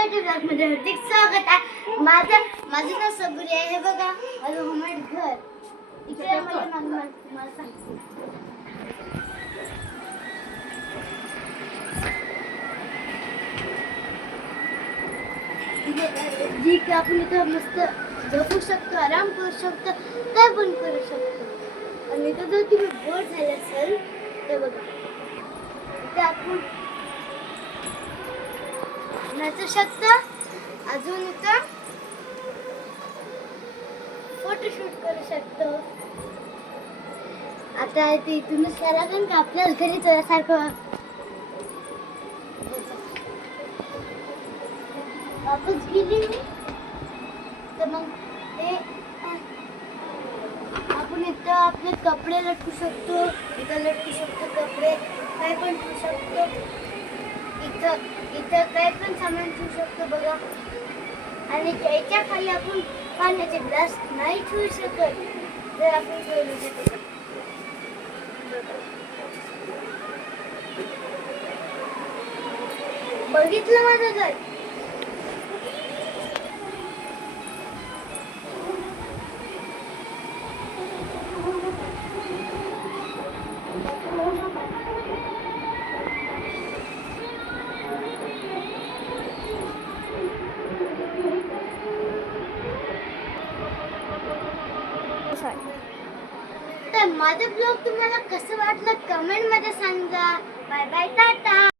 मध्ये हार्दिक स्वागत आहे. माझं नाव सबुरी आहे. हे बघा माझं होममेड घर. इकडे मला सांगते जी की आपण इथं मस्त झोपू शकतो, आराम करू शकतो, काय पण करू शकतो. आणि इथं जर तुम्ही बोर झाले असेल ते बघा, इथे आपण नाचू शकतो. अजून इथं फोटोशूट करू शकतो. आता ते इथूनच करा कारण का आपल्या घरी तुझ्यासारखं वापस गेली तर मग ते आपण इथं आपले कपडे लटकू शकतो, इथं लटकू शकतो कपडे, काय पण ठेवू शकतो. इथं काय पण सामान ठेवू शकतो बघा. आणि याच्या खाली आपण पाण्याचे ग्लास नाही ठेवू शकत जर आपण ठेवलं तर. बघितलं माझं घर. तर माझं ब्लॉग तुम्हाला कसं वाटलं कमेंट मध्ये सांगा. Bye bye, Tata.